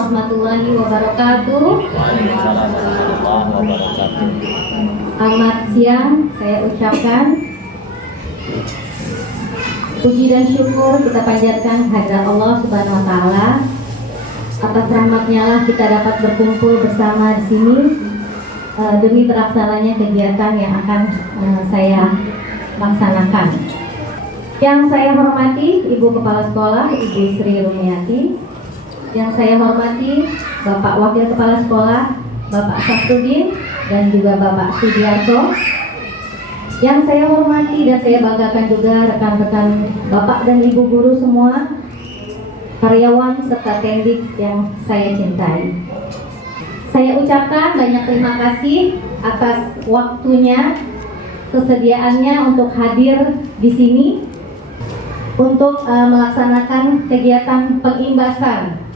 warahmatullahi wabarakatuh. Waalaikumsalam warahmatullahi wabarakatuh. Selamat siang, saya ucapkan puji dan syukur kita panjatkan kehadirat Allah Subhanahu wa taala. Atas rahmatnya lah kita dapat berkumpul bersama di sini demi terlaksananya kegiatan yang akan saya laksanakan. Yang saya hormati Ibu Kepala Sekolah, Ibu Sri Rumiati. Yang saya hormati Bapak Wakil Kepala Sekolah, Bapak Safrudin dan juga Bapak Sudiarto. Yang saya hormati dan saya banggakan juga rekan-rekan Bapak dan Ibu guru semua, karyawan serta tendik yang saya cintai. Saya ucapkan banyak terima kasih atas waktunya, kesediaannya untuk hadir di sini untuk melaksanakan kegiatan pengimbasan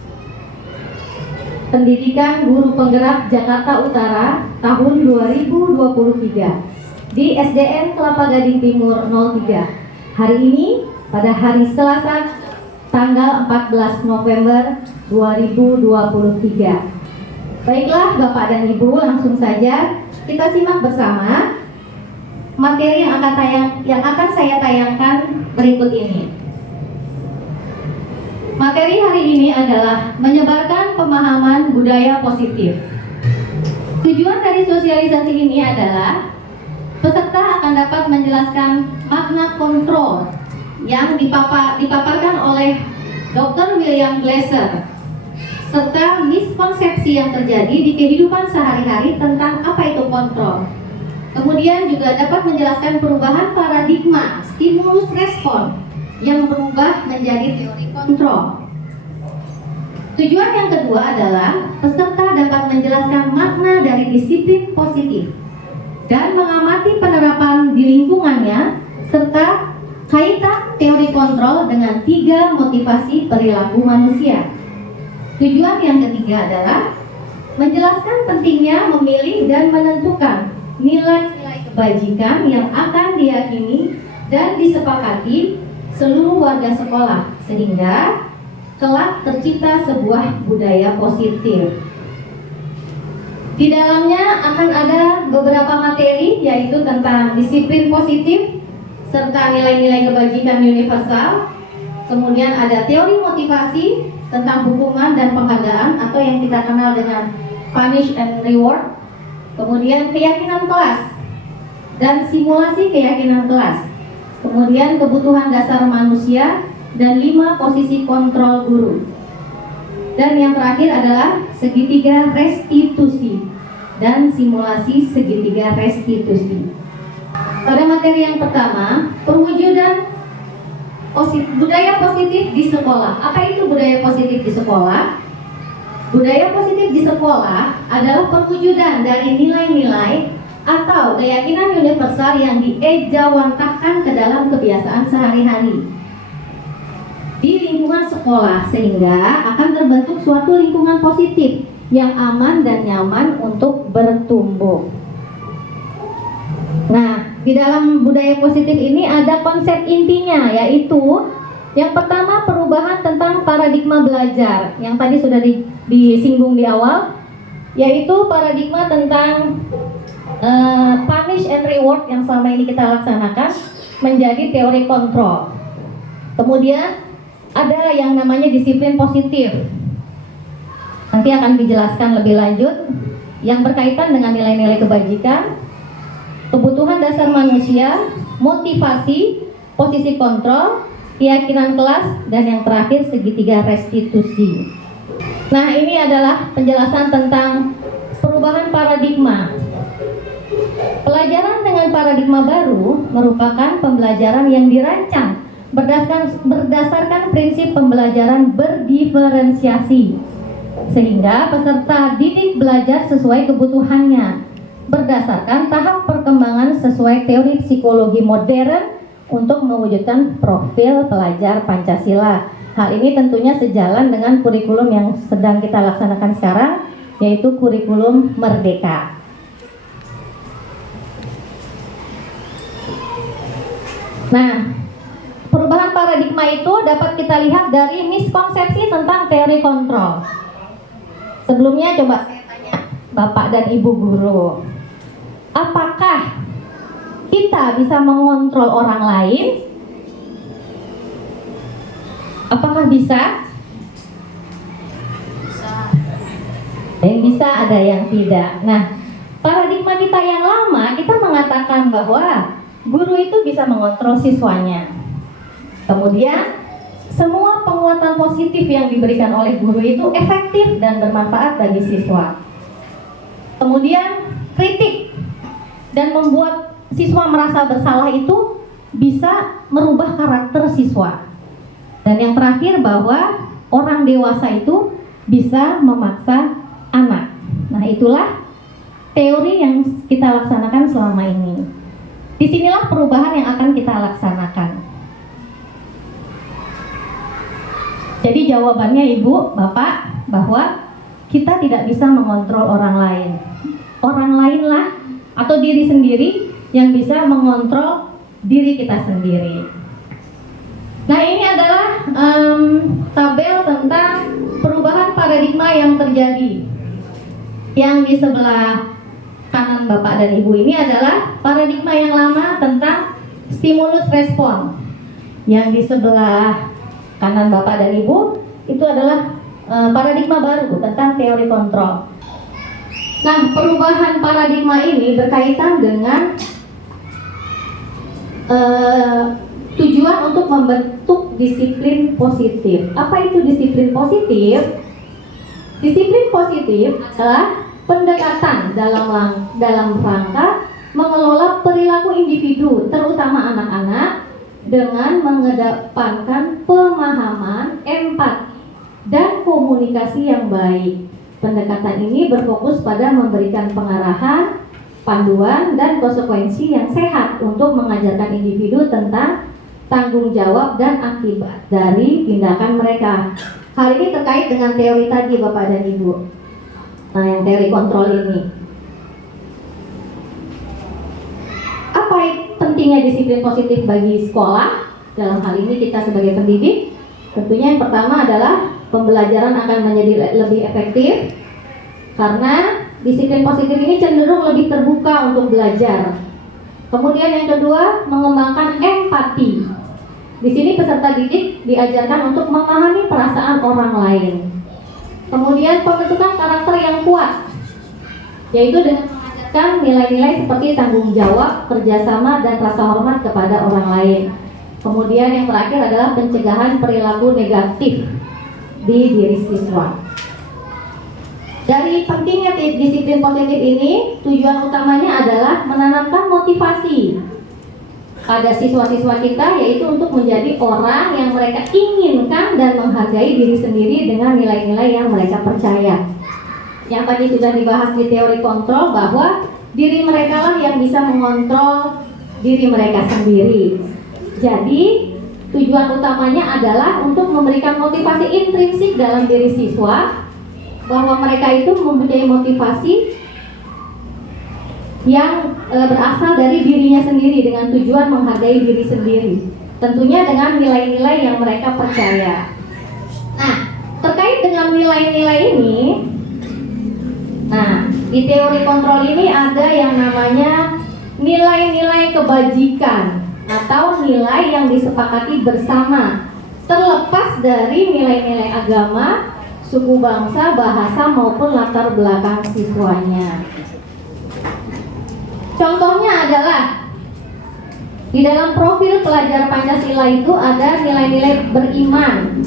Pendidikan Guru Penggerak Jakarta Utara tahun 2023 di SDN Kelapa Gading Timur 03. Hari ini pada hari Selasa tanggal 14 November 2023. Baiklah Bapak dan Ibu, langsung saja kita simak bersama materi yang akan saya tayangkan berikut ini. Materi hari ini adalah menyebarkan pemahaman budaya positif. Tujuan dari sosialisasi ini adalah peserta akan dapat menjelaskan makna kontrol yang dipaparkan oleh Dr. William Glasser, serta miskonsepsi yang terjadi di kehidupan sehari-hari tentang apa itu kontrol. Kemudian juga dapat menjelaskan perubahan paradigma stimulus respon yang berubah menjadi teori kontrol. Tujuan yang kedua adalah peserta dapat menjelaskan makna dari disiplin positif dan mengamati penerapan di lingkungannya serta kaitan teori kontrol dengan 3 motivasi perilaku manusia. Tujuan yang ketiga adalah menjelaskan pentingnya memilih dan menentukan nilai-nilai kebajikan yang akan diyakini dan disepakati seluruh warga sekolah sehingga kelak tercipta sebuah budaya positif. Di dalamnya akan ada beberapa materi, yaitu tentang disiplin positif serta nilai-nilai kebajikan universal. Kemudian ada teori motivasi tentang hukuman dan penghargaan atau yang kita kenal dengan punish and reward. Kemudian keyakinan kelas dan simulasi keyakinan kelas. Kemudian kebutuhan dasar manusia dan 5 posisi kontrol guru. Dan yang terakhir adalah segitiga restitusi dan simulasi segitiga restitusi. Pada materi yang pertama, perwujudan budaya positif di sekolah. Apa itu budaya positif di sekolah? Budaya positif di sekolah adalah perwujudan dari nilai-nilai atau keyakinan universal yang diejawantahkan ke dalam kebiasaan sehari-hari di lingkungan sekolah sehingga akan terbentuk suatu lingkungan positif yang aman dan nyaman untuk bertumbuh. Nah, di dalam budaya positif ini ada konsep intinya, yaitu yang pertama perubahan tentang paradigma belajar yang tadi sudah disinggung di awal, yaitu paradigma tentang punish and reward yang selama ini kita laksanakan menjadi teori kontrol. Kemudian ada yang namanya disiplin positif. Nanti akan dijelaskan lebih lanjut yang berkaitan dengan nilai-nilai kebajikan, kebutuhan dasar manusia, motivasi, posisi kontrol, keyakinan kelas, dan yang terakhir segitiga restitusi. Nah, ini adalah penjelasan tentang perubahan paradigma. Pelajaran dengan paradigma baru merupakan pembelajaran yang dirancang berdasarkan prinsip pembelajaran berdiferensiasi, sehingga peserta didik belajar sesuai kebutuhannya berdasarkan tahap perkembangan sesuai teori psikologi modern untuk mewujudkan profil pelajar Pancasila. Hal ini tentunya sejalan dengan kurikulum yang sedang kita laksanakan sekarang, yaitu kurikulum Merdeka. Nah, perubahan paradigma itu dapat kita lihat dari miskonsepsi tentang teori kontrol. Sebelumnya coba saya tanya Bapak dan Ibu guru, apakah kita bisa mengontrol orang lain? Apakah bisa? Ada yang bisa, ada yang tidak. Nah, paradigma kita yang lama, kita mengatakan bahwa guru itu bisa mengontrol siswanya. Kemudian, semua penguatan positif yang diberikan oleh guru itu efektif dan bermanfaat bagi siswa. Kemudian, kritik dan membuat siswa merasa bersalah itu bisa merubah karakter siswa. Dan yang terakhir, bahwa orang dewasa itu bisa memaksa anak. Nah, itulah teori yang kita laksanakan selama ini. Disinilah perubahan yang akan kita laksanakan. Jadi jawabannya Ibu, Bapak, bahwa kita tidak bisa mengontrol orang lain. Orang lainlah atau diri sendiri yang bisa mengontrol diri kita sendiri. Nah, ini adalah tabel tentang perubahan paradigma yang terjadi. Yang di sebelah kanan Bapak dan Ibu ini adalah paradigma yang lama tentang stimulus respon. Yang di sebelah kanan Bapak dan Ibu itu adalah paradigma baru tentang teori kontrol. Nah, perubahan paradigma ini berkaitan dengan tujuan untuk membentuk disiplin positif. Apa itu disiplin positif? Disiplin positif adalah pendekatan dalam rangka mengelola perilaku individu, terutama anak-anak, dengan mengedepankan pemahaman, empati, dan komunikasi yang baik. Pendekatan ini berfokus pada memberikan pengarahan, panduan, dan konsekuensi yang sehat untuk mengajarkan individu tentang tanggung jawab dan akibat dari tindakan mereka. Hal ini terkait dengan teori tadi Bapak dan Ibu. Nah, yang teori kontrol ini. Apa pentingnya disiplin positif bagi sekolah? Dalam hal ini kita sebagai pendidik, tentunya yang pertama adalah pembelajaran akan menjadi lebih efektif karena disiplin positif ini cenderung lebih terbuka untuk belajar. Kemudian yang kedua, mengembangkan empati. Di sini peserta didik diajarkan untuk memahami perasaan orang lain. Kemudian pembentukan karakter yang kuat, yaitu dengan mengajarkan nilai-nilai seperti tanggung jawab, kerjasama, dan rasa hormat kepada orang lain. Kemudian yang terakhir adalah pencegahan perilaku negatif di diri siswa. Dari pentingnya disiplin positif ini, tujuan utamanya adalah menanamkan motivasi pada siswa-siswa kita, yaitu untuk menjadi orang yang mereka inginkan dan menghargai diri sendiri dengan nilai-nilai yang mereka percaya. Yang tadi sudah dibahas di teori kontrol, bahwa diri mereka lah yang bisa mengontrol diri mereka sendiri. Jadi tujuan utamanya adalah untuk memberikan motivasi intrinsik dalam diri siswa, bahwa mereka itu mempunyai motivasi yang berasal dari dirinya sendiri dengan tujuan menghargai diri sendiri, tentunya dengan nilai-nilai yang mereka percaya. Nah, terkait dengan nilai-nilai ini, nah, di teori kontrol ini ada yang namanya nilai-nilai kebajikan atau nilai yang disepakati bersama, terlepas dari nilai-nilai agama, suku bangsa, bahasa, maupun latar belakang siswanya. Contohnya adalah di dalam profil pelajar Pancasila itu ada nilai-nilai beriman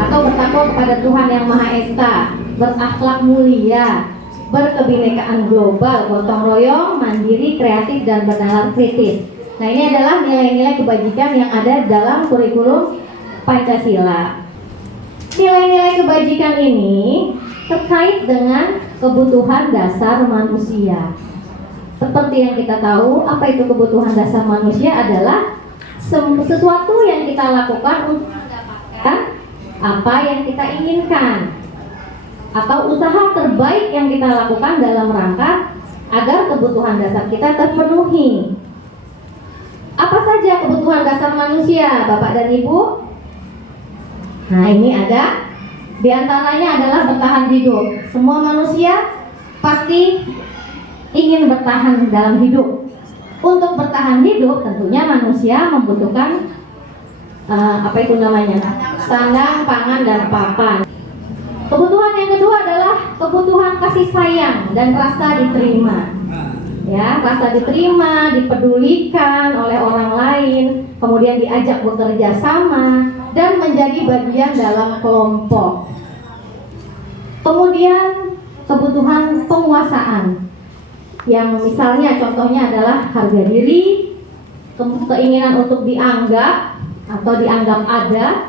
atau bertakwa kepada Tuhan Yang Maha Esa, berakhlak mulia, berkebinekaan global, gotong royong, mandiri, kreatif, dan bernalar kritis. Nah, ini adalah nilai-nilai kebajikan yang ada dalam kurikulum Pancasila. Nilai-nilai kebajikan ini terkait dengan kebutuhan dasar manusia. Seperti yang kita tahu, apa itu kebutuhan dasar manusia adalah sesuatu yang kita lakukan untuk mendapatkan apa yang kita inginkan, atau usaha terbaik yang kita lakukan dalam rangka agar kebutuhan dasar kita terpenuhi. Apa saja kebutuhan dasar manusia, Bapak dan Ibu? Nah, ini ada Di antaranya adalah bertahan hidup. Semua manusia pasti ingin bertahan dalam hidup. Untuk bertahan hidup tentunya manusia membutuhkan sandang, pangan, dan papan. Kebutuhan yang kedua adalah kebutuhan kasih sayang dan rasa diterima. Ya, rasa diterima, dipedulikan oleh orang lain, kemudian diajak bekerja sama dan menjadi bagian dalam kelompok. Kemudian kebutuhan penguasaan, yang misalnya contohnya adalah harga diri, keinginan untuk dianggap atau dianggap ada,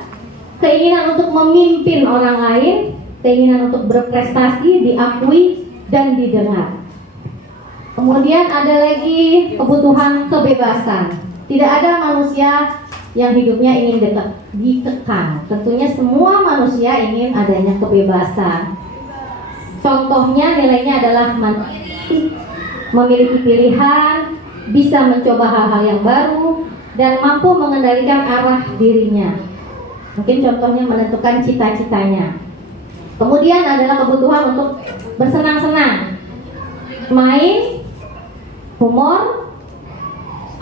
keinginan untuk memimpin orang lain, keinginan untuk berprestasi, diakui dan didengar. Kemudian ada lagi kebutuhan kebebasan. Tidak ada manusia yang hidupnya ingin dikekang. Tentunya semua manusia ingin adanya kebebasan. Contohnya nilainya adalah memiliki pilihan, bisa mencoba hal-hal yang baru, dan mampu mengendalikan arah dirinya. Mungkin contohnya menentukan cita-citanya. Kemudian adalah kebutuhan untuk bersenang-senang, main, humor,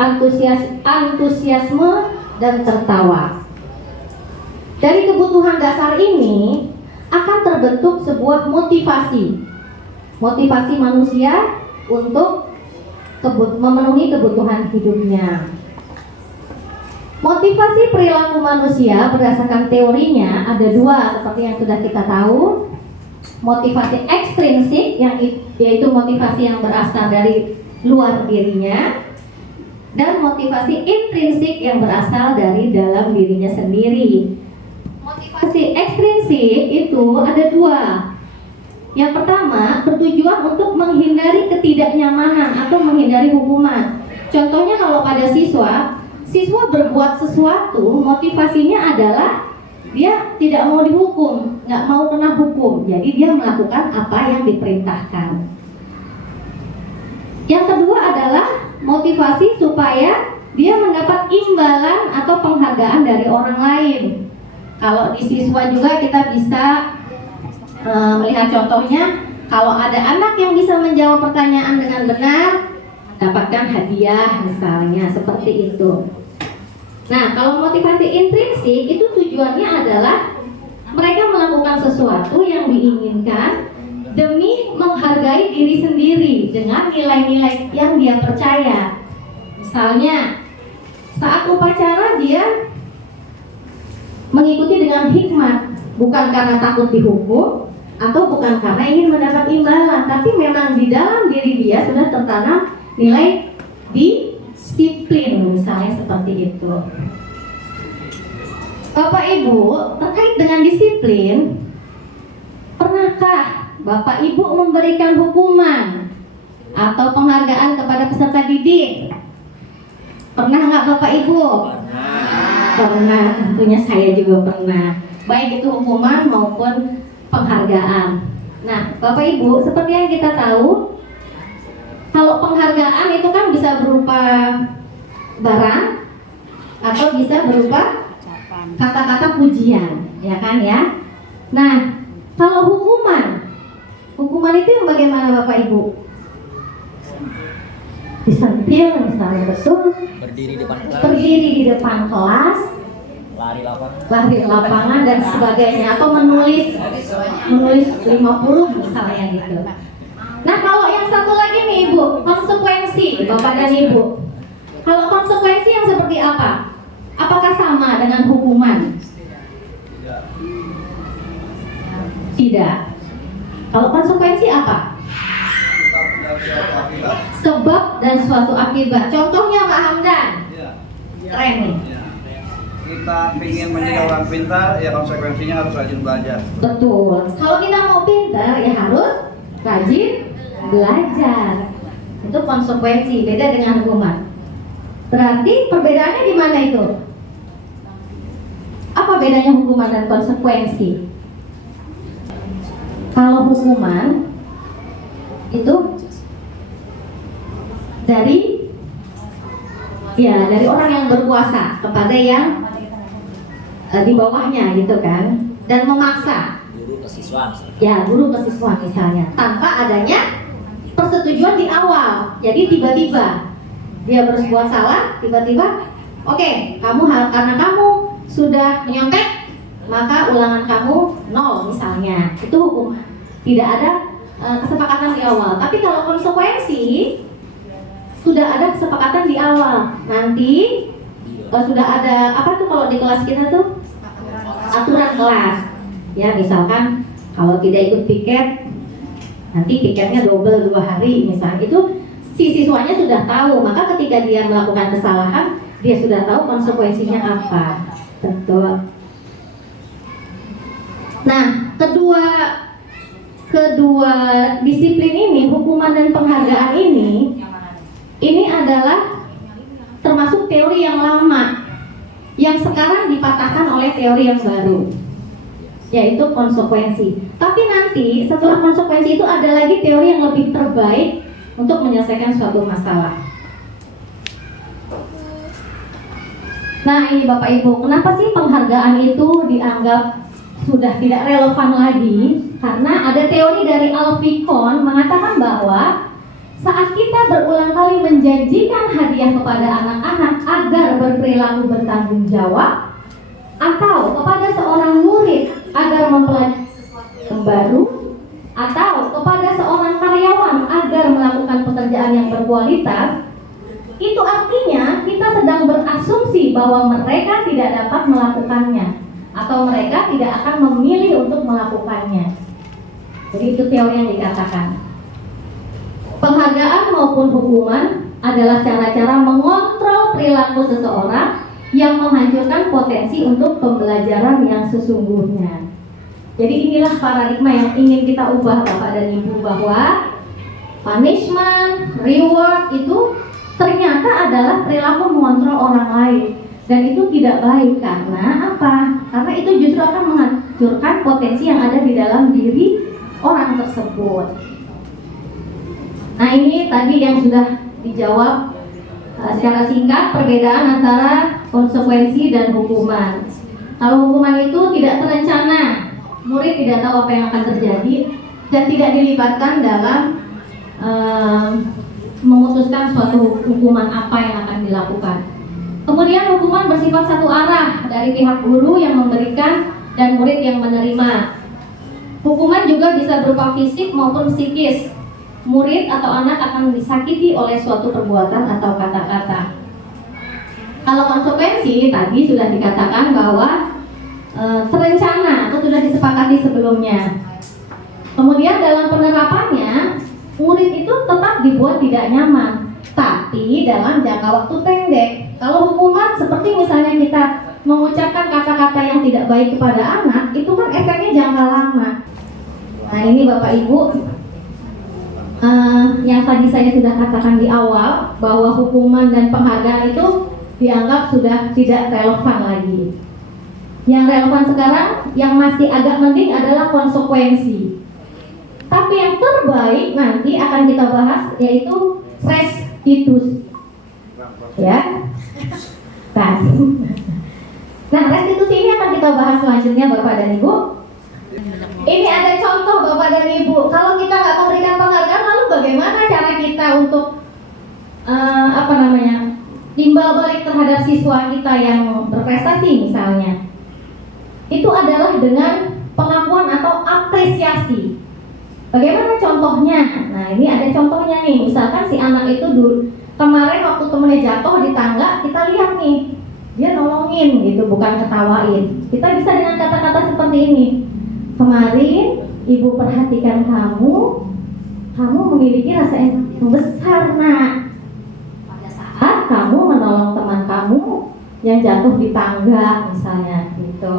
antusiasme, dan tertawa. Dari kebutuhan dasar ini akan terbentuk sebuah motivasi manusia untuk memenuhi kebutuhan hidupnya. Motivasi perilaku manusia berdasarkan teorinya ada dua, seperti yang sudah kita tahu. Motivasi ekstrinsik, yaitu motivasi yang berasal dari luar dirinya, dan motivasi intrinsik yang berasal dari dalam dirinya sendiri. Motivasi ekstrinsik itu ada dua. Yang pertama, bertujuan untuk menghindari ketidaknyamanan atau menghindari hukuman. Contohnya kalau pada siswa berbuat sesuatu, motivasinya adalah dia tidak mau dihukum, nggak mau kena hukum, jadi dia melakukan apa yang diperintahkan. Yang kedua adalah motivasi supaya dia mendapat imbalan atau penghargaan dari orang lain. Kalau di siswa juga kita bisa melihat contohnya, kalau ada anak yang bisa menjawab pertanyaan dengan benar, mendapatkan hadiah misalnya, seperti itu. Nah, kalau motivasi intrinsik itu tujuannya adalah mereka melakukan sesuatu yang diinginkan demi menghargai diri sendiri dengan nilai-nilai yang dia percaya. Misalnya, saat upacara dia mengikuti dengan hikmat, bukan karena takut dihukum atau bukan karena ingin mendapat imbalan, tapi memang di dalam diri dia sudah tertanam nilai disiplin, misalnya seperti itu. Bapak Ibu, terkait dengan disiplin, pernahkah Bapak Ibu memberikan hukuman atau penghargaan kepada peserta didik? Pernah nggak Bapak Ibu? Pernah, tentunya saya juga pernah. Baik itu hukuman maupun penghargaan. Nah, Bapak Ibu, seperti yang kita tahu, kalau penghargaan itu kan bisa berupa barang atau bisa berupa kata-kata pujian, ya kan ya? Nah, kalau hukuman itu yang bagaimana Bapak Ibu? Disentil misalnya, betul? Berdiri di depan kelas, lari lapangan dan sebagainya, atau menulis 50 misalnya gitu. Nah, kalau yang satu lagi nih Ibu, konsekuensi Bapak dan Ibu. Kalau konsekuensi yang seperti apa? Apakah sama dengan hukuman? Tidak. Kalau konsekuensi apa? Sebab dan suatu akibat. Contohnya Pak Hamdan. Keren nih. Kita ingin menjadi orang pintar, ya konsekuensinya harus rajin belajar. Betul. Kalau kita mau pintar, ya harus rajin belajar. Itu konsekuensi, beda dengan hukuman. Berarti perbedaannya di mana itu? Apa bedanya hukuman dan konsekuensi? Kalau hukuman itu dari orang yang berkuasa kepada yang di bawahnya gitu kan, dan memaksa ke siswa misalnya. Ya, guru ke siswa misalnya, tanpa adanya persetujuan di awal. Jadi tiba-tiba dia berbuat salah, tiba-tiba, oke, karena kamu sudah menyontek, maka ulangan kamu 0 misalnya. Itu hukum. Tidak ada kesepakatan di awal. Tapi kalau konsekuensi sudah ada kesepakatan di awal. Nanti sudah ada apa tuh kalau di kelas kita tuh aturan kelas. Ya, misalkan kalau tidak ikut piket, nanti piketnya double 2 hari misalnya. Itu si siswanya sudah tahu, maka ketika dia melakukan kesalahan, dia sudah tahu konsekuensinya apa. Betul. Nah, kedua disiplin ini, hukuman dan penghargaan ini adalah termasuk teori yang lama yang sekarang dipatahkan oleh teori yang baru, yaitu konsekuensi. Tapi nanti setelah konsekuensi itu ada lagi teori yang lebih terbaik untuk menyelesaikan suatu masalah. Nah, ini Bapak Ibu, kenapa sih penghargaan itu dianggap sudah tidak relevan lagi? Karena ada teori dari Alfikon mengatakan bahwa saat kita berulang kali menjanjikan hadiah kepada anak-anak agar berperilaku bertanggung jawab, atau kepada seorang murid agar mempelajari sesuatu yang baru, atau kepada seorang karyawan agar melakukan pekerjaan yang berkualitas, itu artinya kita sedang berasumsi bahwa mereka tidak dapat melakukannya atau mereka tidak akan memilih untuk melakukannya. Jadi itu teori yang dikatakan. Penghargaan maupun hukuman adalah cara-cara mengontrol perilaku seseorang yang menghancurkan potensi untuk pembelajaran yang sesungguhnya. Jadi inilah paradigma yang ingin kita ubah Bapak dan Ibu, bahwa punishment, reward itu ternyata adalah perilaku mengontrol orang lain, dan itu tidak baik. Karena apa? Karena itu justru akan menghancurkan potensi yang ada di dalam diri orang tersebut. Nah, ini tadi yang sudah dijawab secara singkat, perbedaan antara konsekuensi dan hukuman. Kalau hukuman itu tidak terencana, murid tidak tahu apa yang akan terjadi dan tidak dilibatkan dalam memutuskan suatu hukuman apa yang akan dilakukan. Kemudian hukuman bersifat satu arah dari pihak guru yang memberikan dan murid yang menerima. Hukuman juga bisa berupa fisik maupun psikis. Murid atau anak akan disakiti oleh suatu perbuatan atau kata-kata. Kalau konsekuensi tadi sudah dikatakan bahwa terencana atau sudah disepakati sebelumnya. Kemudian dalam penerapannya, murid itu tetap dibuat tidak nyaman, tapi dalam jangka waktu pendek. Kalau hukuman seperti misalnya kita mengucapkan kata-kata yang tidak baik kepada anak, itu kan efeknya jangka lama. Nah, ini Bapak Ibu, yang tadi saya sudah katakan di awal, bahwa hukuman dan penghargaan itu dianggap sudah tidak relevan lagi. Yang relevan sekarang, yang masih agak penting adalah konsekuensi. Tapi yang terbaik nanti akan kita bahas, yaitu restitusi. Ya, nah, restitusi ini akan kita bahas selanjutnya Bapak dan Ibu. Ini ada contoh Bapak dan Ibu. Kalau kita nggak memberikan penghargaan, lalu bagaimana cara kita untuk timbal balik terhadap siswa kita yang berprestasi misalnya? Itu adalah dengan pengakuan atau apresiasi. Bagaimana contohnya? Nah, ini ada contohnya nih. Misalkan si anak itu dulu kemarin waktu temennya jatuh di tangga, kita lihat nih, dia nolongin gitu, bukan ketawain. Kita bisa dengan kata-kata seperti ini. Kemarin ibu perhatikan kamu memiliki rasa empati yang besar, nak. Pada saat kamu menolong teman kamu yang jatuh di tangga misalnya gitu.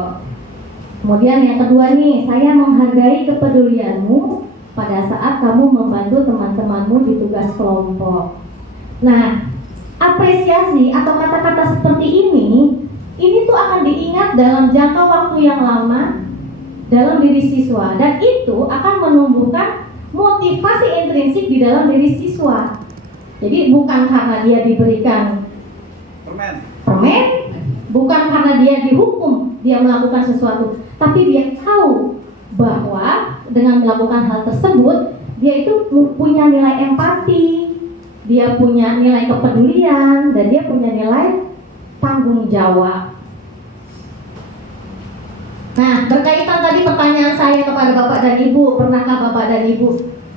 Kemudian yang kedua nih, saya menghargai kepedulianmu pada saat kamu membantu teman-temanmu di tugas kelompok. Nah, apresiasi atau kata-kata seperti ini tuh akan diingat dalam jangka waktu yang lama dalam diri siswa, dan itu akan menumbuhkan motivasi intrinsik di dalam diri siswa. Jadi bukan karena dia diberikan permen, bukan karena dia dihukum dia melakukan sesuatu, tapi dia tahu bahwa dengan melakukan hal tersebut dia itu punya nilai empati, dia punya nilai kepedulian, dan dia punya nilai tanggung jawab. Nah, berkaitan tadi pertanyaan saya kepada Bapak dan Ibu, pernahkah Bapak dan Ibu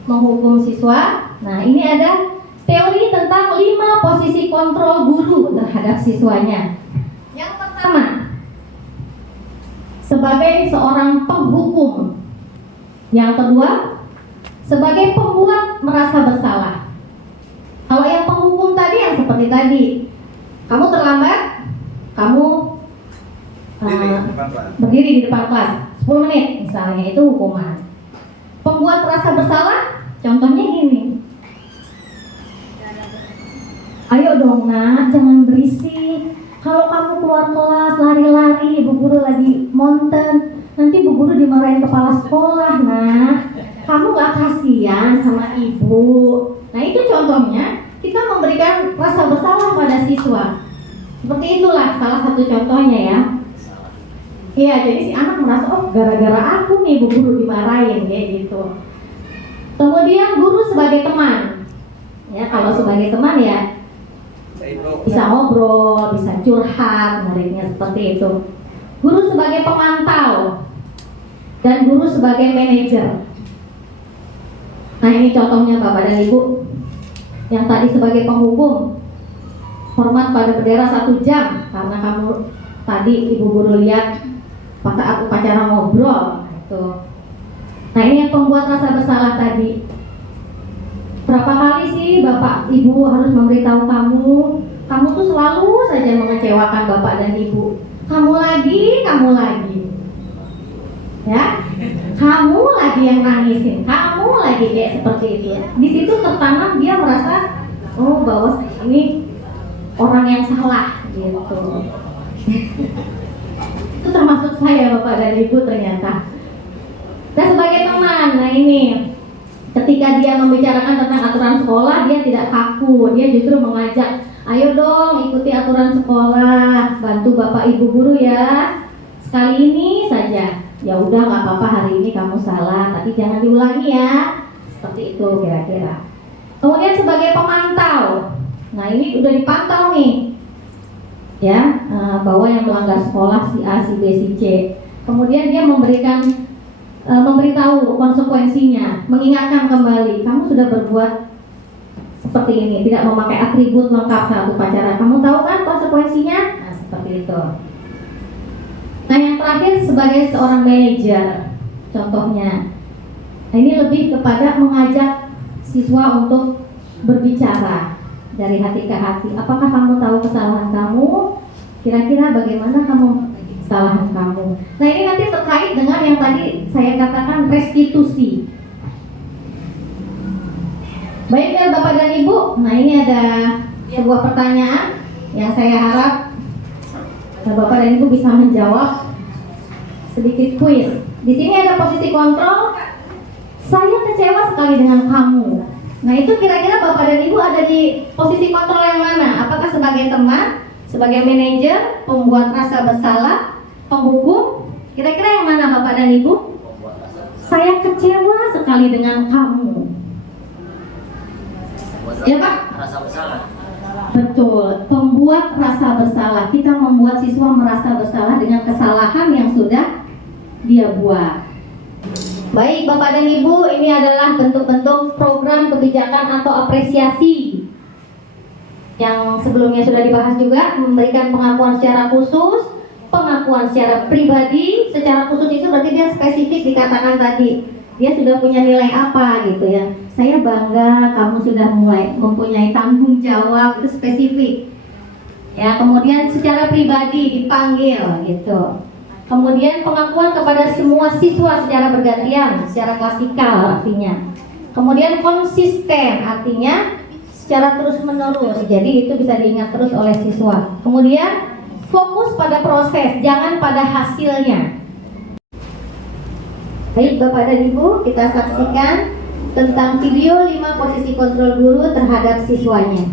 menghukum siswa? Nah, ini ada teori tentang 5 posisi kontrol guru terhadap siswanya. Yang pertama, sebagai seorang penghukum. Yang kedua, sebagai pembuat merasa bersalah. Kalau yang penghukum tadi yang seperti tadi, kamu terlambat, kamu berdiri di depan kelas 10 menit misalnya, itu hukuman. Pembuat merasa bersalah, contohnya gini, ayo dong nak, jangan berisik. Kalau kamu keluar kelas lari-lari, Bu Guru lagi monten, nanti Bu Guru dimarahin kepala sekolah, nah. Kamu gak kasihan sama ibu. Nah, itu contohnya kita memberikan rasa bersalah pada siswa. Seperti itulah salah satu contohnya ya. Iya, jadi si anak merasa, oh gara-gara aku nih Bu Guru dimarahin, kayak gitu. Kemudian guru sebagai teman. Ya, kalau sebagai teman ya bisa ngobrol, bisa curhat, muridnya seperti itu. Guru sebagai pemantau dan guru sebagai manajer. Nah, ini contohnya Bapak dan Ibu. Yang tadi sebagai penghukum, hormat pada bendera 1 jam karena kamu tadi Ibu Guru lihat pada upacara ngobrol itu. Nah, ini yang pembuat rasa bersalah tadi. Berapa kali sih Bapak Ibu harus memberitahu kamu tuh selalu saja mengecewakan Bapak dan Ibu. Kamu lagi. Ya, kamu lagi yang nangisin, kamu lagi kayak seperti itu. Di situ tertanam dia merasa, oh bahwa ini orang yang salah gitu. Itu termasuk saya Bapak dan Ibu ternyata. Dan sebagai teman, nah ini ketika dia membicarakan tentang aturan sekolah, dia tidak kaku, dia justru mengajak, ayo dong ikuti aturan sekolah, bantu Bapak Ibu guru ya. Sekali ini saja. Ya udah nggak apa-apa, hari ini kamu salah, tapi jangan diulangi ya. Seperti itu kira-kira. Kemudian sebagai pemantau, nah ini udah dipantau nih, ya bahwa yang melanggar sekolah si A, si B, si C. Kemudian dia memberitahu konsekuensinya, mengingatkan kembali, kamu sudah berbuat seperti ini, tidak memakai atribut lengkap saat upacara. Kamu tahu kan konsekuensinya? Nah seperti itu. Nah, yang terakhir sebagai seorang manajer, contohnya, nah, ini lebih kepada mengajak siswa untuk berbicara dari hati ke hati. Apakah kamu tahu kesalahan kamu? Kira-kira bagaimana kamu kesalahan kamu? Nah, ini nanti terkait dengan yang tadi saya katakan restitusi. Baik ya Bapak dan Ibu, nah ini ada sebuah pertanyaan yang saya harap Bapak dan Ibu bisa menjawab, sedikit kuis. Di sini ada posisi kontrol. Saya kecewa sekali dengan kamu. Nah, itu kira-kira Bapak dan Ibu ada di posisi kontrol yang mana? Apakah sebagai teman, sebagai manajer, pembuat rasa bersalah, penghukum? Kira-kira yang mana Bapak dan Ibu? Saya kecewa sekali dengan kamu. Ya Pak? Rasa bersalah. Betul, pembuat rasa bersalah. Kita membuat siswa merasa bersalah dengan kesalahan yang sudah dia buat. Baik Bapak dan Ibu, ini adalah bentuk-bentuk program kebijakan atau apresiasi yang sebelumnya sudah dibahas juga, memberikan pengakuan secara khusus, pengakuan secara pribadi. Secara khusus itu berarti dia spesifik dikatakan tadi, dia sudah punya nilai apa gitu ya. Saya bangga kamu sudah mulai mempunyai tanggung jawab, itu spesifik. Ya, kemudian secara pribadi dipanggil gitu. Kemudian pengakuan kepada semua siswa secara bergantian, secara klasikal artinya. Kemudian konsisten artinya secara terus-menerus. Jadi itu bisa diingat terus oleh siswa. Kemudian fokus pada proses, jangan pada hasilnya. Baik Bapak dan Ibu, kita saksikan tentang video 5 posisi kontrol guru terhadap siswanya.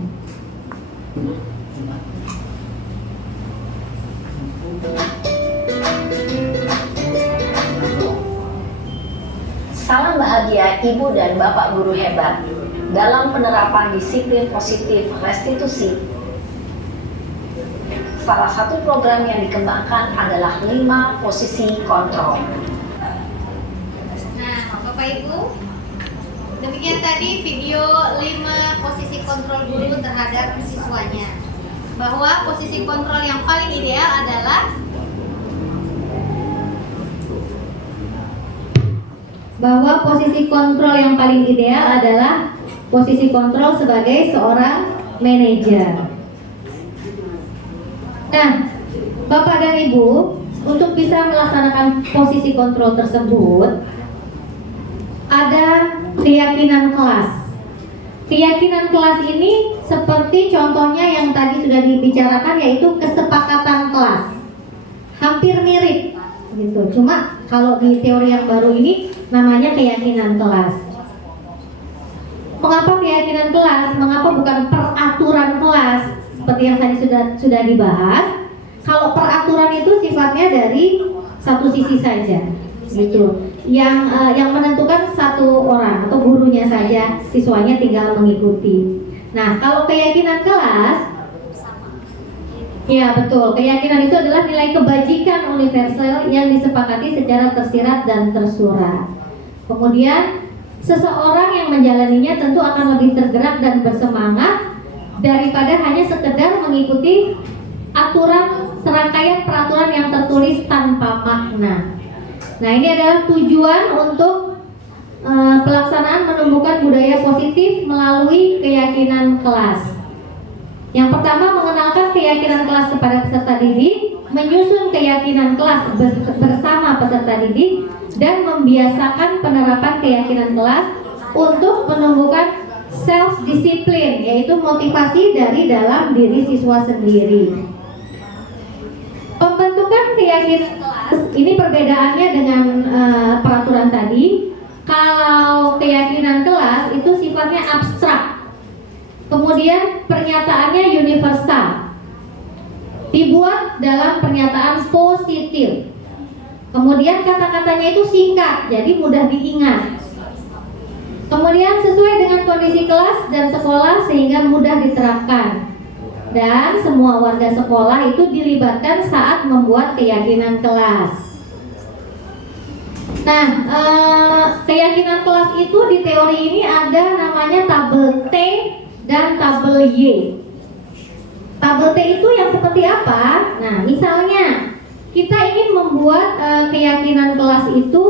berbahagia Ibu dan Bapak guru hebat dalam penerapan disiplin positif restitusi. Salah satu program yang dikembangkan adalah 5 posisi kontrol. Nah, Bapak Ibu, demikian tadi video 5 posisi kontrol guru terhadap siswanya. Bahwa posisi kontrol yang paling ideal adalah posisi kontrol sebagai seorang manajer. Nah, Bapak dan Ibu, untuk bisa melaksanakan posisi kontrol tersebut, ada keyakinan kelas. Keyakinan kelas ini seperti contohnya yang tadi sudah dibicarakan, yaitu kesepakatan kelas. Hampir mirip gitu. Cuma kalau di teori yang baru ini namanya keyakinan kelas. Mengapa keyakinan kelas? Mengapa bukan peraturan kelas seperti yang tadi sudah dibahas? Kalau peraturan itu sifatnya dari satu sisi saja, gitu. Yang menentukan satu orang atau gurunya saja, siswanya tinggal mengikuti. Nah, kalau keyakinan kelas, ya betul, keyakinan itu adalah nilai kebajikan universal yang disepakati secara tersirat dan tersurat. Kemudian seseorang yang menjalaninya tentu akan lebih tergerak dan bersemangat daripada hanya sekedar mengikuti aturan serangkaian peraturan yang tertulis tanpa makna. Nah, ini adalah tujuan untuk pelaksanaan menumbuhkan budaya positif melalui keyakinan kelas. Yang pertama, mengenalkan keyakinan kelas kepada peserta didik, menyusun keyakinan kelas bersama peserta didik, dan membiasakan penerapan keyakinan kelas untuk menumbuhkan self-discipline, yaitu motivasi dari dalam diri siswa sendiri. Pembentukan keyakinan kelas, ini perbedaannya dengan peraturan tadi. Kalau keyakinan kelas itu sifatnya abstrak, kemudian pernyataannya universal, dibuat dalam pernyataan positif. Kemudian kata-katanya itu singkat, jadi mudah diingat. Kemudian sesuai dengan kondisi kelas dan sekolah sehingga mudah diterapkan. Dan semua warga sekolah itu dilibatkan saat membuat keyakinan kelas. Nah, keyakinan kelas itu di teori ini ada namanya tabel T dan tabel Y. Tabel T itu yang seperti apa? Nah, misalnya kita ingin membuat keyakinan kelas itu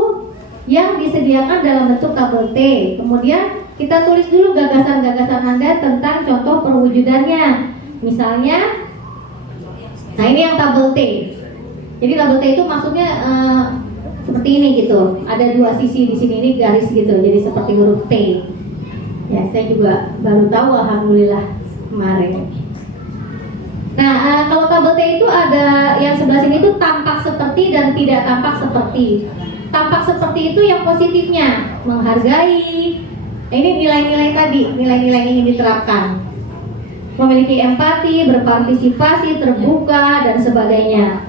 yang disediakan dalam bentuk tabel T. Kemudian kita tulis dulu gagasan-gagasan Anda tentang contoh perwujudannya. Misalnya, nah ini yang tabel T. Jadi tabel T itu maksudnya seperti ini gitu. Ada dua sisi di sini, ini garis gitu. Jadi seperti huruf T. Ya, saya juga baru tahu, alhamdulillah kemarin. Nah, kalau tabel T itu ada yang sebelah sini itu tampak seperti dan tidak tampak seperti. Tampak seperti itu yang positifnya, menghargai. Ini nilai-nilai tadi, nilai-nilai yang ingin diterapkan. Memiliki empati, berpartisipasi, terbuka, dan sebagainya.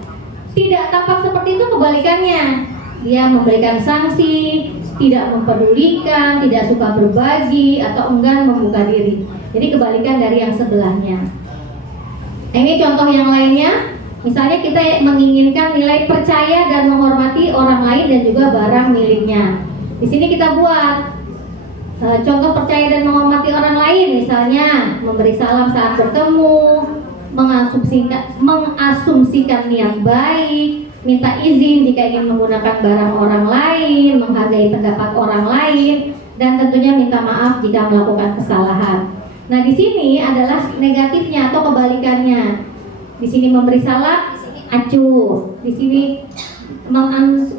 Tidak tampak seperti itu kebalikannya. Dia memberikan sanksi, tidak mempedulikan, tidak suka berbagi, atau enggan membuka diri. Jadi kebalikan dari yang sebelahnya. Nah, ini contoh yang lainnya. Misalnya kita menginginkan nilai percaya dan menghormati orang lain dan juga barang miliknya. Di sini kita buat contoh percaya dan menghormati orang lain, misalnya memberi salam saat bertemu, mengasumsikan niat baik, minta izin jika ingin menggunakan barang orang lain, menghargai pendapat orang lain, dan tentunya minta maaf jika melakukan kesalahan. Nah, di sini adalah negatifnya atau kebalikannya. Di sini memberi salam, di sini acuh. Di sini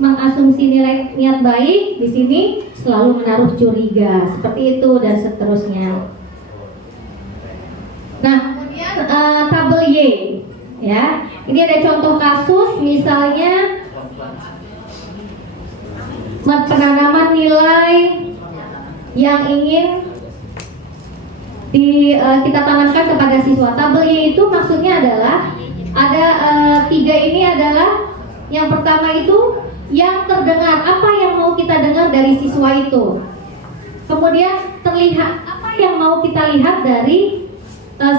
mengasumsi nilai niat baik, di sini selalu menaruh curiga. Seperti itu dan seterusnya. Nah, kemudian tabel Y, ya. Ini ada contoh kasus, misalnya penanaman nilai yang ingin kita tanamkan kepada siswa. Tabel Y itu maksudnya adalah ada 3 ini adalah yang pertama itu yang terdengar, apa yang mau kita dengar dari siswa itu. kemudian terlihat apa yang mau kita lihat dari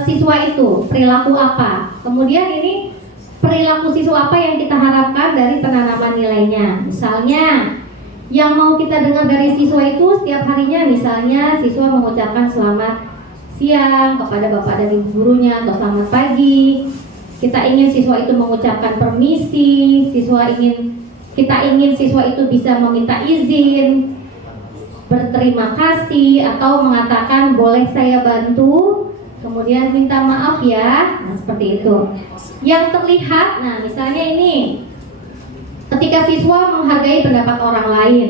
siswa itu, perilaku apa. Kemudian ini perilaku siswa apa yang kita harapkan dari penanaman nilainya. Misalnya yang mau kita dengar dari siswa itu setiap harinya, misalnya siswa mengucapkan selamat siang kepada bapak dan ibu gurunya atau selamat pagi. Kita ingin siswa itu mengucapkan permisi, kita ingin siswa itu bisa meminta izin, berterima kasih, atau mengatakan boleh saya bantu, kemudian minta maaf ya. Nah, seperti itu. Yang terlihat, nah misalnya ini, ketika siswa menghargai pendapat orang lain,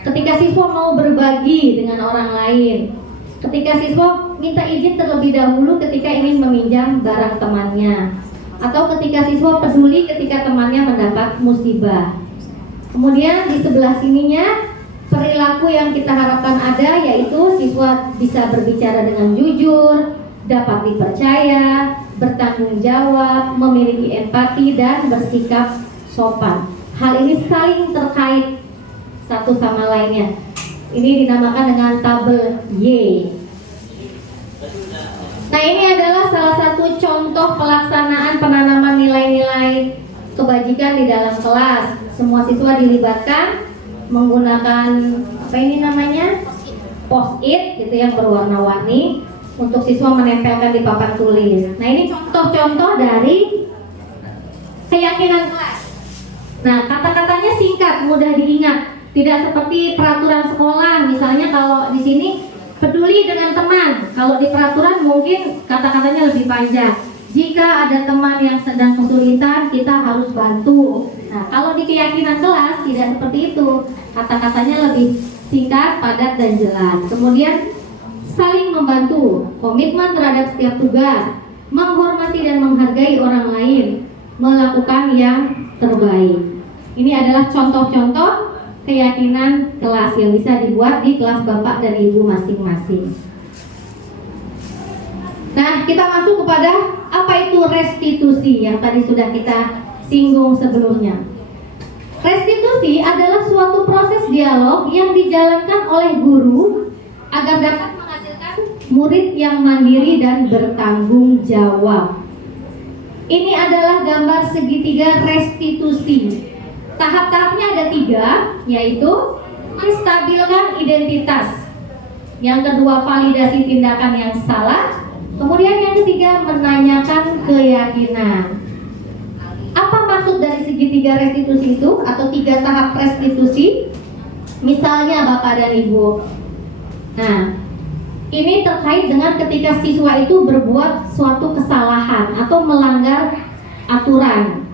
ketika siswa mau berbagi dengan orang lain, ketika siswa minta izin terlebih dahulu ketika ingin meminjam barang temannya, atau ketika siswa peduli ketika temannya mendapat musibah. Kemudian di sebelah sininya perilaku yang kita harapkan ada, yaitu siswa bisa berbicara dengan jujur, dapat dipercaya, bertanggung jawab, memiliki empati, dan bersikap sopan. Hal ini saling terkait satu sama lainnya. Ini dinamakan dengan tabel Y. Nah, ini adalah salah satu contoh pelaksanaan penanaman nilai-nilai kebajikan di dalam kelas. Semua siswa dilibatkan menggunakan apa ini namanya? Post-it gitu yang berwarna-warni untuk siswa menempelkan di papan tulis. Nah, ini contoh-contoh dari keyakinan kelas. Nah, kata-katanya singkat, mudah diingat. Tidak seperti peraturan sekolah, misalnya kalau di sini peduli dengan teman. Kalau di peraturan mungkin kata-katanya lebih panjang. Jika ada teman yang sedang kesulitan, kita harus bantu. Nah, kalau di keyakinan kelas tidak seperti itu. Kata-katanya lebih singkat, padat, dan jelas. Kemudian saling membantu, komitmen terhadap setiap tugas, menghormati dan menghargai orang lain, melakukan yang terbaik. Ini adalah contoh-contoh keyakinan kelas yang bisa dibuat di kelas Bapak dan Ibu masing-masing. Nah, kita masuk kepada apa itu restitusi yang tadi sudah kita singgung sebelumnya. Restitusi adalah suatu proses dialog yang dijalankan oleh guru agar dapat menghasilkan murid yang mandiri dan bertanggung jawab. Ini adalah gambar segitiga restitusi. Tahap-tahapnya ada 3, yaitu menstabilkan identitas. Yang kedua, validasi tindakan yang salah. Kemudian yang ketiga, menanyakan keyakinan. Apa maksud dari segitiga restitusi itu atau 3 tahap restitusi? Misalnya Bapak dan Ibu. Nah, ini terkait dengan ketika siswa itu berbuat suatu kesalahan atau melanggar aturan.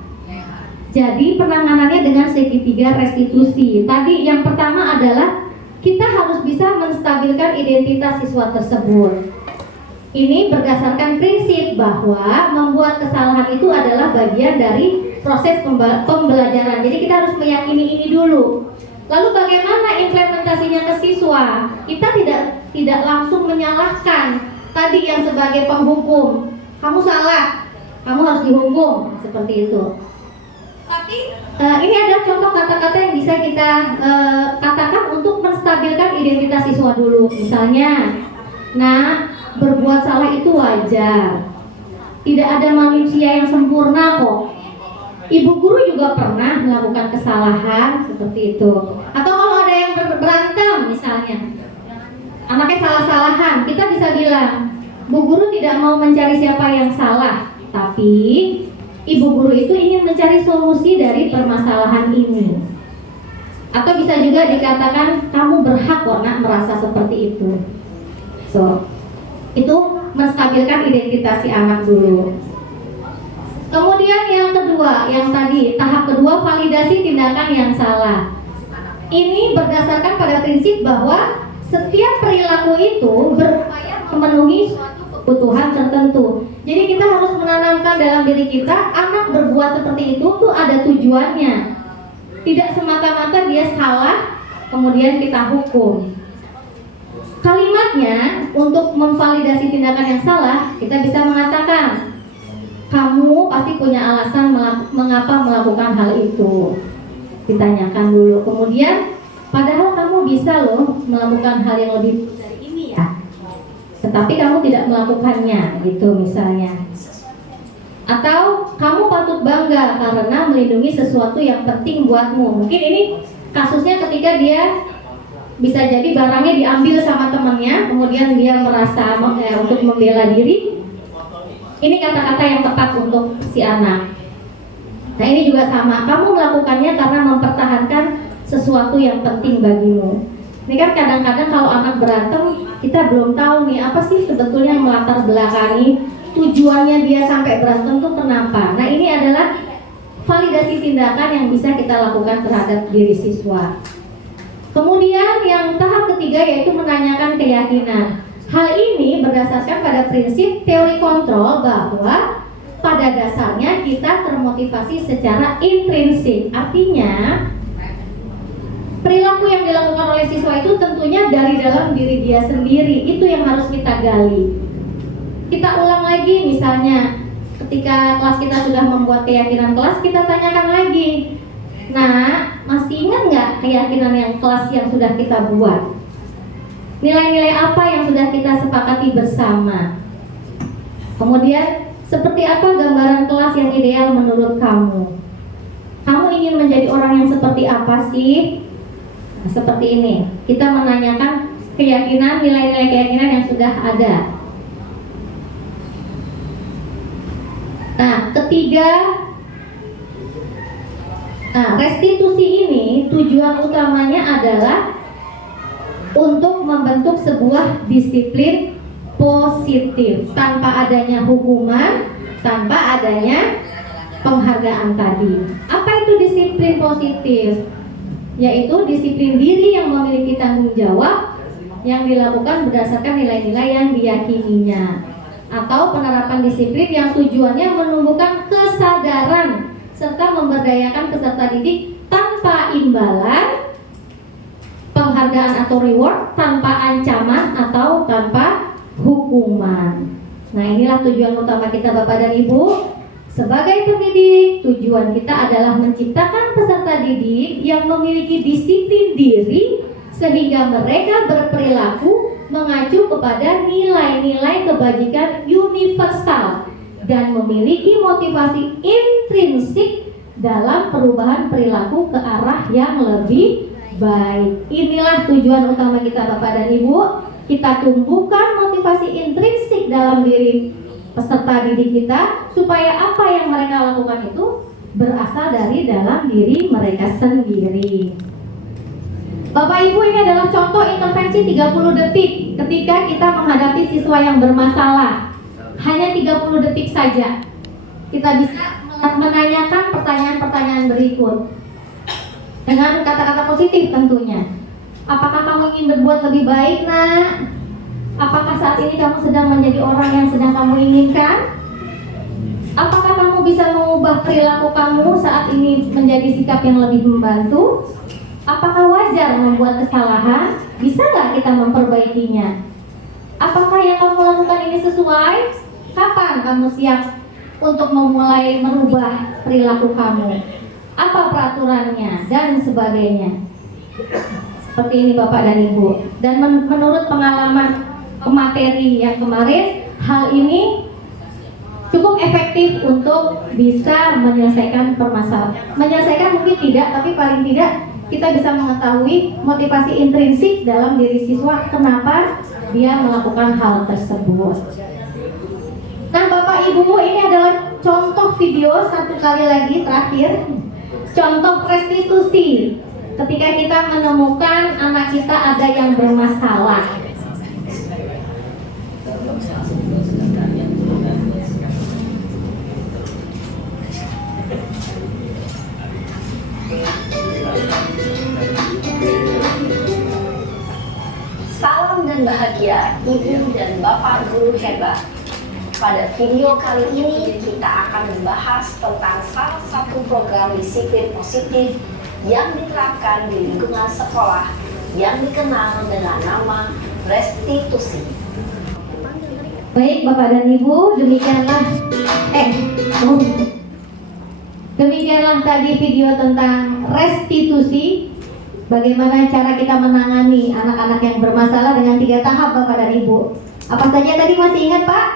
Jadi penanganannya dengan segitiga restitusi. Tadi yang pertama adalah kita harus bisa menstabilkan identitas siswa tersebut. Ini berdasarkan prinsip bahwa membuat kesalahan itu adalah bagian dari proses pembelajaran. Jadi kita harus meyakini ini dulu. Lalu bagaimana implementasinya ke siswa? Kita tidak langsung menyalahkan tadi yang sebagai penghukum. Kamu salah, kamu harus dihukum, seperti itu. Tapi ini ada contoh kata-kata yang bisa kita katakan untuk menstabilkan identitas siswa dulu. Misalnya, nah, berbuat salah itu wajar. Tidak ada manusia yang sempurna kok. Ibu guru juga pernah melakukan kesalahan seperti itu. Atau kalau ada yang berantem misalnya, anaknya salah-salahan, kita bisa bilang, Bu guru tidak mau mencari siapa yang salah, tapi Ibu guru itu ingin mencari solusi dari permasalahan ini. Atau bisa juga dikatakan, kamu berhak kok nak merasa seperti itu. So, itu menstabilkan identitas si anak dulu. Kemudian yang kedua, yang tadi tahap kedua, validasi tindakan yang salah. Ini berdasarkan pada prinsip bahwa setiap perilaku itu berupaya memenuhi suatu kebutuhan tertentu. Jadi kita harus menanamkan dalam diri kita, anak berbuat seperti itu tuh ada tujuannya. Tidak semata-mata dia salah kemudian kita hukum. Kalimatnya untuk memvalidasi tindakan yang salah, kita bisa mengatakan, kamu pasti punya alasan mengapa melakukan hal itu. Ditanyakan dulu. Kemudian Padahal kamu bisa loh melakukan hal yang lebih dari ini ya, tetapi kamu tidak melakukannya, gitu misalnya. Atau kamu patut bangga karena melindungi sesuatu yang penting buatmu. Mungkin ini kasusnya ketika dia bisa jadi barangnya diambil sama temannya, kemudian dia merasa untuk membela diri. Ini kata-kata yang tepat untuk si anak. Nah ini juga sama, kamu melakukannya karena mempertahankan sesuatu yang penting bagimu. Ini kan kadang-kadang kalau anak berantem, kita belum tahu nih apa sih sebetulnya yang melatar belakangi tujuannya dia sampai berantem tuh kenapa. Nah ini adalah validasi tindakan yang bisa kita lakukan terhadap diri siswa. Kemudian yang tahap ketiga yaitu menanyakan keyakinan. Hal ini berdasarkan pada prinsip teori kontrol bahwa pada dasarnya kita termotivasi secara intrinsik. Artinya perilaku yang dilakukan oleh siswa itu tentunya dari dalam diri dia sendiri. Itu yang harus kita gali. Kita ulang lagi, misalnya ketika kelas kita sudah membuat keyakinan kelas, kita tanyakan lagi. Nah, masih ingat nggak keyakinan yang kelas yang sudah kita buat? Nilai-nilai apa yang sudah kita sepakati bersama? Kemudian, seperti apa gambaran kelas yang ideal menurut kamu? Kamu ingin menjadi orang yang seperti apa sih? Nah, seperti ini, kita menanyakan keyakinan, nilai-nilai keyakinan yang sudah ada. Nah, ketiga, restitusi ini tujuan utamanya adalah untuk membentuk sebuah disiplin positif tanpa adanya hukuman, tanpa adanya penghargaan tadi. Apa itu disiplin positif? Yaitu disiplin diri yang memiliki tanggung jawab yang dilakukan berdasarkan nilai-nilai yang diyakininya, atau penerapan disiplin yang tujuannya menumbuhkan kesadaran serta memberdayakan peserta didik tanpa imbalan, penghargaan atau reward, tanpa ancaman atau tanpa hukuman. Nah inilah tujuan utama kita Bapak dan Ibu. Sebagai pendidik, tujuan kita adalah menciptakan peserta didik yang memiliki disiplin diri sehingga mereka berperilaku mengacu kepada nilai-nilai kebajikan universal dan memiliki motivasi intrinsik dalam perubahan perilaku ke arah yang lebih baik. Inilah tujuan utama kita Bapak dan Ibu. Kita tumbuhkan motivasi intrinsik dalam diri peserta didik kita supaya apa yang mereka lakukan itu berasal dari dalam diri mereka sendiri. Bapak Ibu, ini adalah contoh intervensi 30 detik ketika kita menghadapi siswa yang bermasalah. Hanya 30 detik saja kita bisa menanyakan pertanyaan-pertanyaan berikut dengan kata-kata positif tentunya. Apakah kamu ingin berbuat lebih baik, nak? Apakah saat ini kamu sedang menjadi orang yang sedang kamu inginkan? Apakah kamu bisa mengubah perilaku kamu saat ini menjadi sikap yang lebih membantu? Apakah wajar membuat kesalahan? Bisa nggak kita memperbaikinya? Apakah yang kamu lakukan ini sesuai? Kapan kamu siap untuk memulai merubah perilaku kamu? Apa peraturannya? Dan sebagainya. Seperti ini Bapak dan Ibu. Dan menurut pengalaman materi yang kemarin, hal ini cukup efektif untuk bisa menyelesaikan permasalahan. Menyelesaikan mungkin tidak, tapi paling tidak kita bisa mengetahui motivasi intrinsik dalam diri siswa kenapa dia melakukan hal tersebut. Nah Bapak Ibu, ini adalah contoh video satu kali lagi terakhir, contoh restitusi ketika kita menemukan anak kita ada yang bermasalah. Salam dan bahagia Ibu dan Bapak Guru hebat. Pada video kali ini kita akan membahas tentang salah satu program disiplin positif yang diterapkan di lingkungan sekolah yang dikenal dengan nama restitusi. Baik Bapak dan Ibu, demikianlah tadi video tentang restitusi. bagaimana cara kita menangani anak-anak yang bermasalah dengan 3 tahap Bapak dan Ibu. Apa saja tadi masih ingat Pak?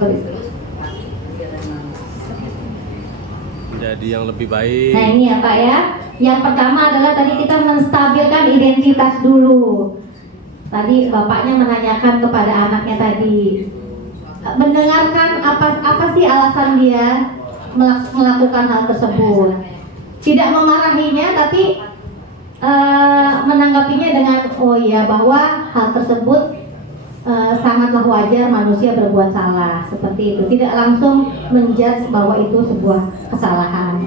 Sorry. Menjadi yang lebih baik. Nah ini ya Pak ya. Yang pertama adalah tadi kita menstabilkan identitas dulu. Tadi bapaknya menanyakan kepada anaknya tadi, mendengarkan apa sih alasan dia melakukan hal tersebut. Tidak memarahinya, tapi menanggapinya dengan oh iya bahwa hal tersebut sangatlah wajar manusia berbuat salah seperti itu. Tidak langsung menjudge bahwa itu sebuah kesalahan.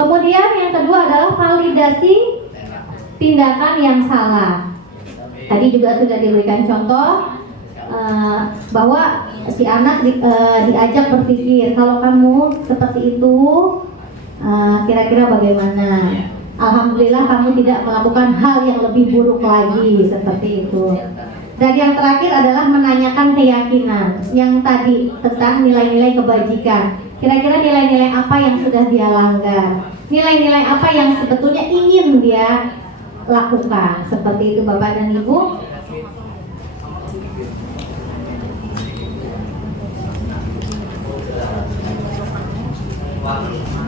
Kemudian yang kedua adalah validasi tindakan yang salah. Tadi juga sudah diberikan contoh bahwa si anak diajak berpikir kalau kamu seperti itu kira-kira bagaimana. Alhamdulillah kamu tidak melakukan hal yang lebih buruk lagi seperti itu. Dan yang terakhir adalah menanyakan keyakinan yang tadi tentang nilai-nilai kebajikan. Kira-kira nilai-nilai apa yang sudah dia langgar, nilai-nilai apa yang sebetulnya ingin dia lakukan. Seperti itu Bapak dan Ibu.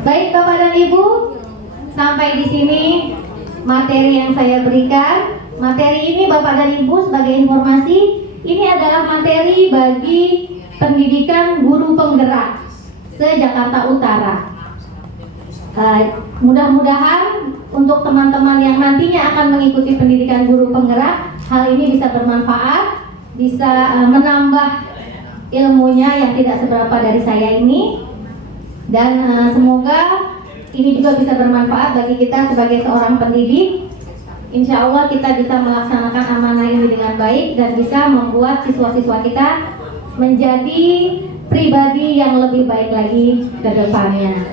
Baik Bapak dan Ibu, sampai di sini materi yang saya berikan. Materi ini Bapak dan Ibu sebagai informasi, ini adalah materi bagi pendidikan guru penggerak se-Jakarta Utara. Mudah-mudahan untuk teman-teman yang nantinya akan mengikuti pendidikan guru penggerak, hal ini bisa bermanfaat, bisa menambah ilmunya yang tidak seberapa dari saya ini. Dan semoga ini juga bisa bermanfaat bagi kita sebagai seorang pendidik. Insya Allah kita bisa melaksanakan amanah ini dengan baik dan bisa membuat siswa-siswa kita menjadi pribadi yang lebih baik lagi ke depannya.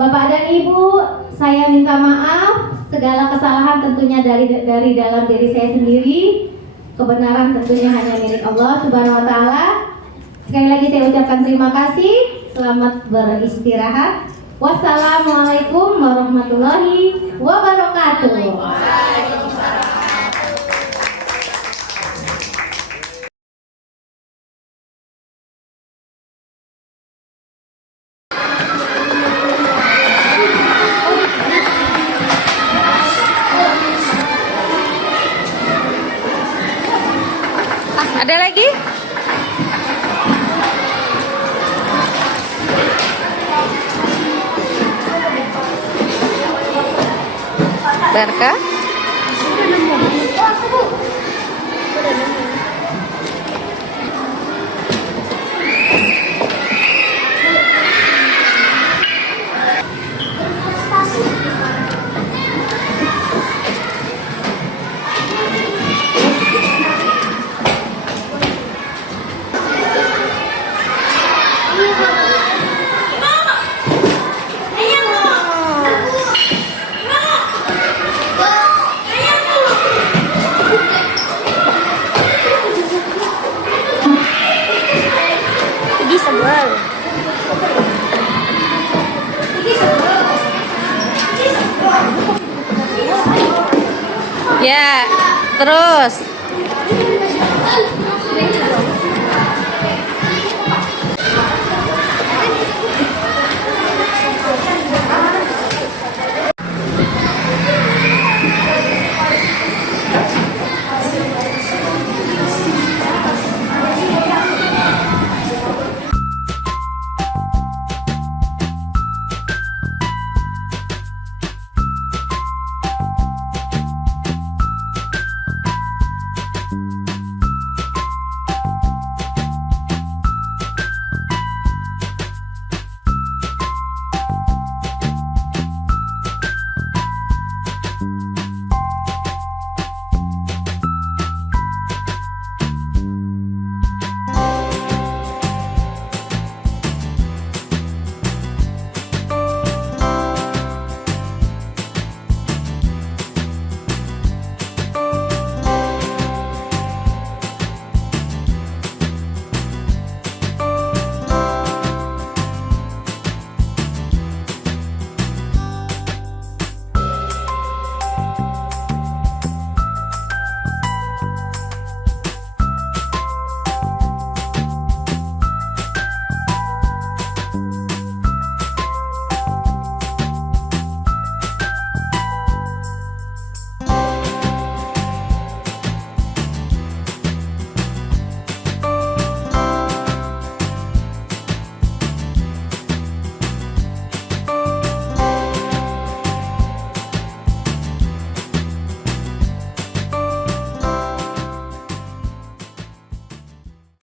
Bapak dan Ibu, saya minta maaf segala kesalahan tentunya dari dalam diri saya sendiri. Kebenaran tentunya hanya milik Allah Subhanahu wa taala. Sekali lagi saya ucapkan terima kasih. Selamat beristirahat. Wassalamualaikum warahmatullahi wabarakatuh. Ada lagi? Barka? Ya, terus.